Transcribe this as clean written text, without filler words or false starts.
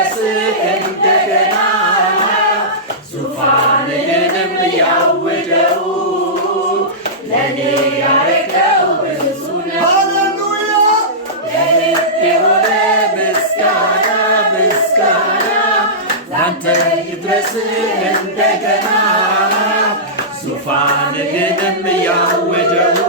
ይድረስህ እንደገና ዙፋንህንም ያወጀው ለኔ ያረገው ብዙ ነው። ሃሌሉያ ለልብ የሆነ ምስጋና ምስጋና ላንተ ይድረስህ እንደገና ዙፋንህንም ያወጀው